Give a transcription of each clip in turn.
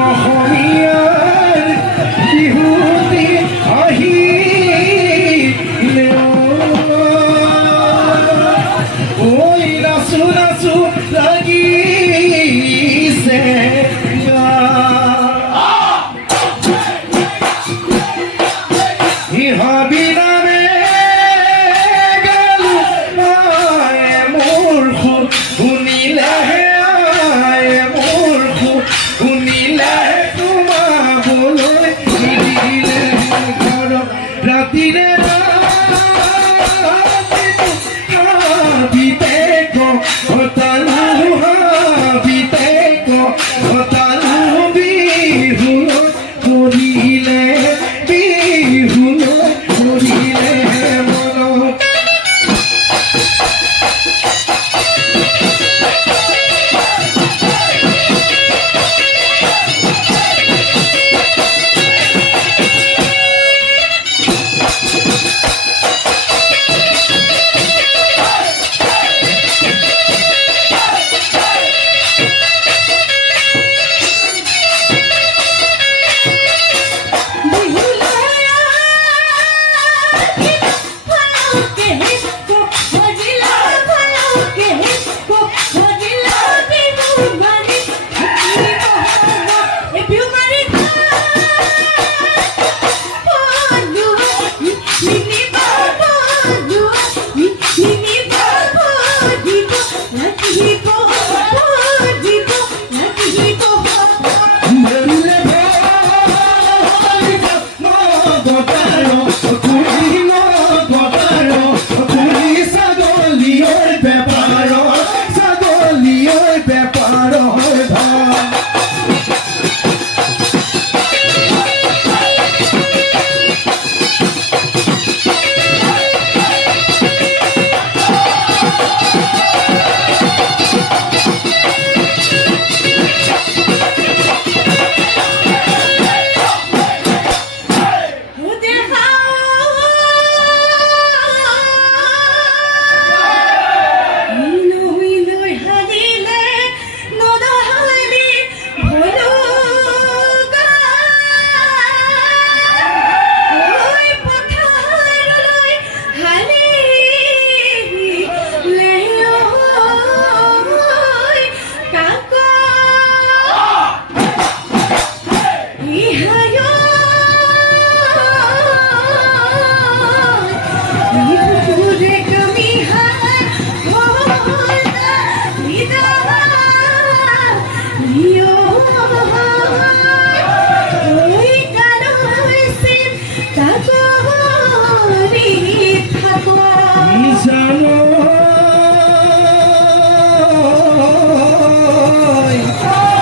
অসমীয়াৰ বিহুটি আহিলে ঐ নাচো নাচো লাগিছে ইহাবি নামে গালো মোৰ সুৰ শুনিলেহে মোৰ সুৰ শুনিলেহে তোমাবলৈ নিদিলে ঘৰ ৰাতিৰে হাবিতে কটালো হাবিতে কটালো বিহুলৈ কৰিলে বিহুলৈ কৰিলে মনত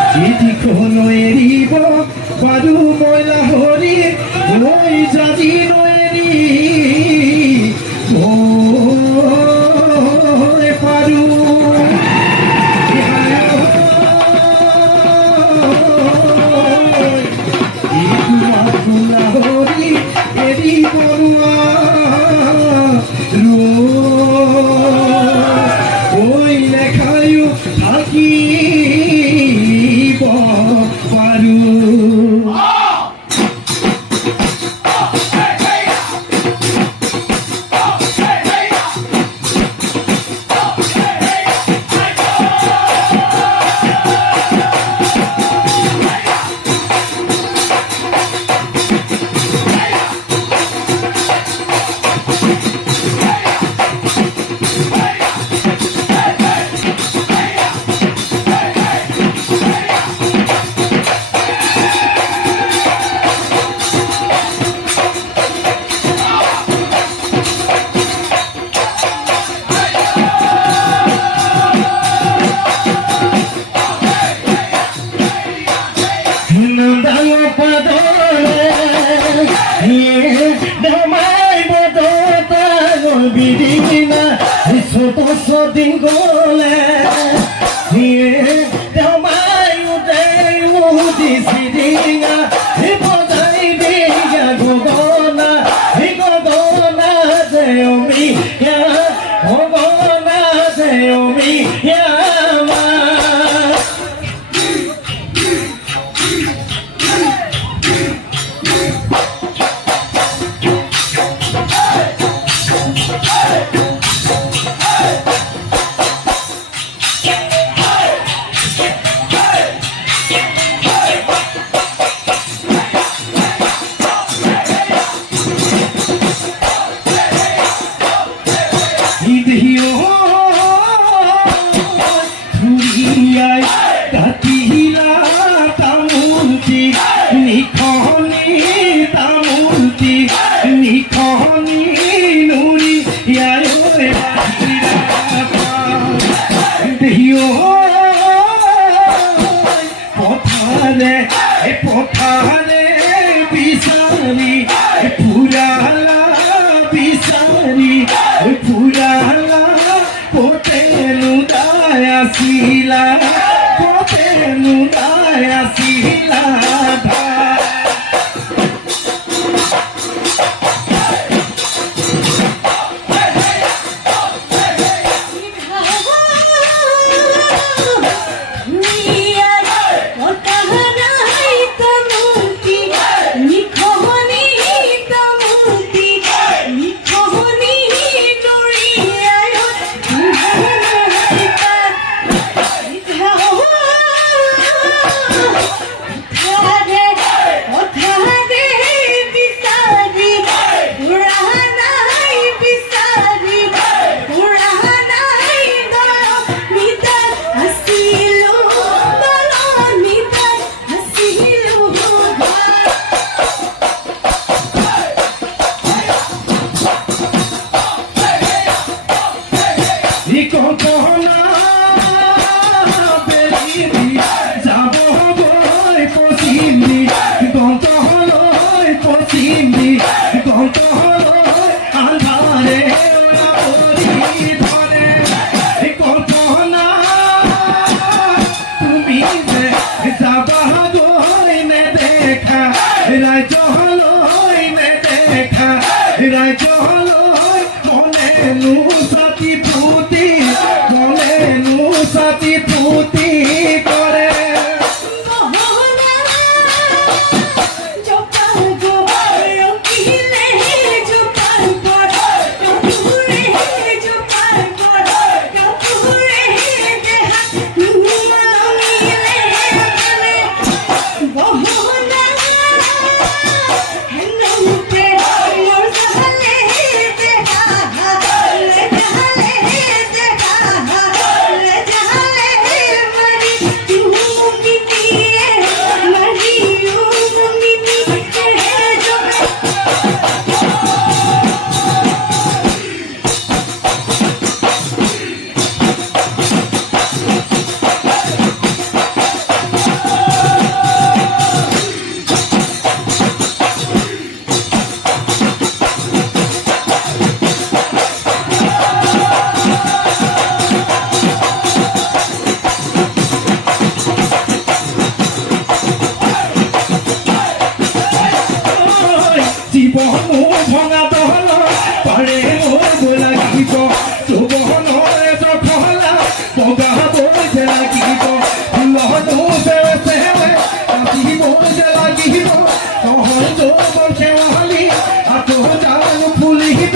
চিঠিখনো এৰিব পাৰো মই লাহৰি লৈ জাজি এৰি পাৰো লাহৰি এৰি বনোৱা ঐ লেখায়ো থাকি পাৰো দিন গলে দিছিৰিঙা বজাই দিয়া গগনা দেউমি ভগনা দেউমি তামুলতি নিখনি তামুলতি নিখনি নুরি ইয়ারে দেহিও পথারে বিচারি পুরালা বিচারি পুরালা পতেনু দায়াসিলা পতেনু দায়াসিলা সাথী পুতি করে ভঙা দহল পারে লাগিব চুবহনরে চখলা বগা বইতে লাগিব লহনু সেৱে সেৱে আতি বইতে লাগিব নহল তোৰ খেৱালি আতো জানো ফুলিব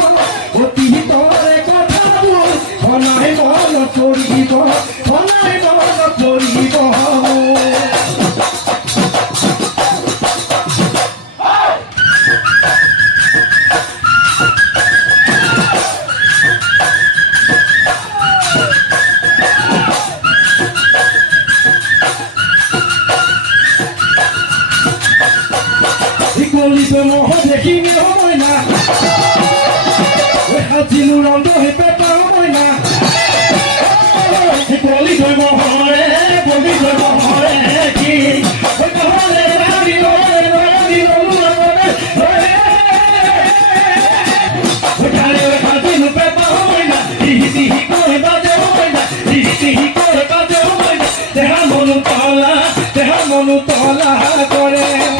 অতীতৰে কথাবোৰ সনাই মন কৰিব সনাই মন কৰিব Golido moho dekini homoina Hatilu rando hepeta homoina Golido moho ki Hore rari Hatilu pepa homoina Dihi kore baje homoina Dihi kore baje homoina Deha monu tola kore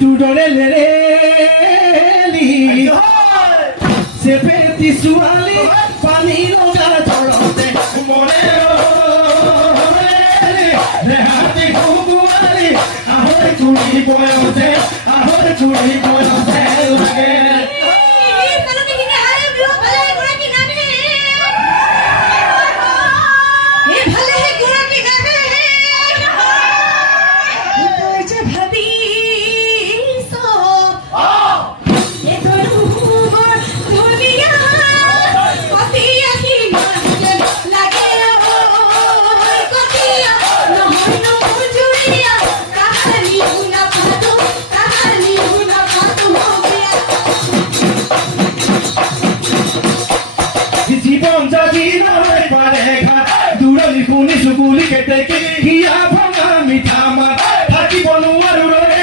তুদৰে লেৰেলি চেপেটি ছোৱালী পানী লগা ধৰতে মনে দেহাতে কুকুৱাৰী আহৈ কুৰি বয়সে আহৈ কুৰি বয়সে লাগে জীবন যদি নয় পারে ঘাট দূরনি পুনি সুগুলি কেটে কি হিয়া ভাঙা মিঠা মাত থাকিব নোৱাৰো ৰে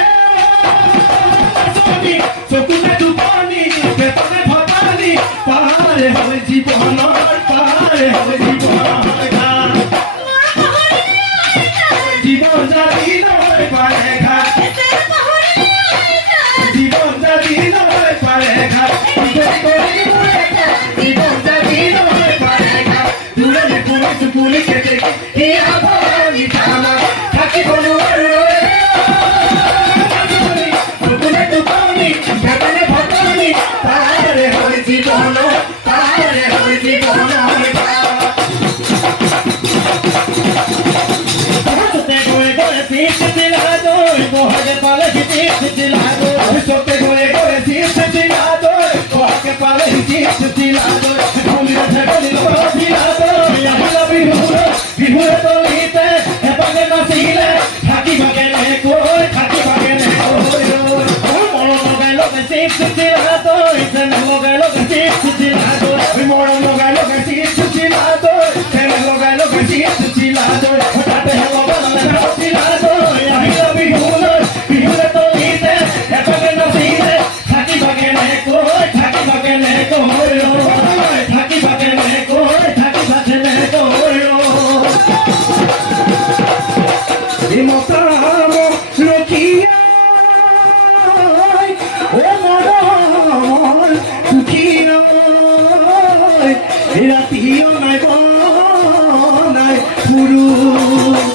চকুতে টোপনি পেটতে ভটানি পাৰে হয় জীৱনৰ পাৰে হয় জীৱনৰ ঘাট জীবন যদি নয় পারে ঘাট জীবন যদি নয় পারে ঘাট চকুলি কেটে হিয়া ভাঙা মিঠা মাত থাকিব নোৱাৰো ৰে চকুতে টোপনি পেটতে ভটানি পাৰে হয় জীৱনৰ পাৰে হয় জীৱনৰ ঘাট সতে গৈ গৈ শীত চিলাদৈ বহাগে পালে শীত চিলাদৈ সতে গৈ গৈ শীত চিলাদৈ বহাগে পালে শীত চিলাদৈ ভুলি উঠে বলি চিলাদৈ আহিলা বিহুৰে তলিতে এপাকে নাচিলে থাকিবাগে নেকৈ থাকিবাগে নেকৈ মৰম লগাই লগাই শীত চিলাদৈ চেনেহ লগাই লগাই শীত চিলাদৈ মৰম লগাই লগাই শীত চিলাদৈ চেনেহ লগাই লগাই শীত চিলাদৈ তাতেহে চিলাদৈ আহিলা বিহুৰে তলিতে এপাকে নাচিলে থাকিবাগে নেকৈ থাকিবাগে নেকৈ থাকিবাগে নেকৈ থাকিবাগে নেকৈ মতাম ৰখিয়া মৰম সুখী নয় ৰাতিও নাই বনাই ফুৰু মন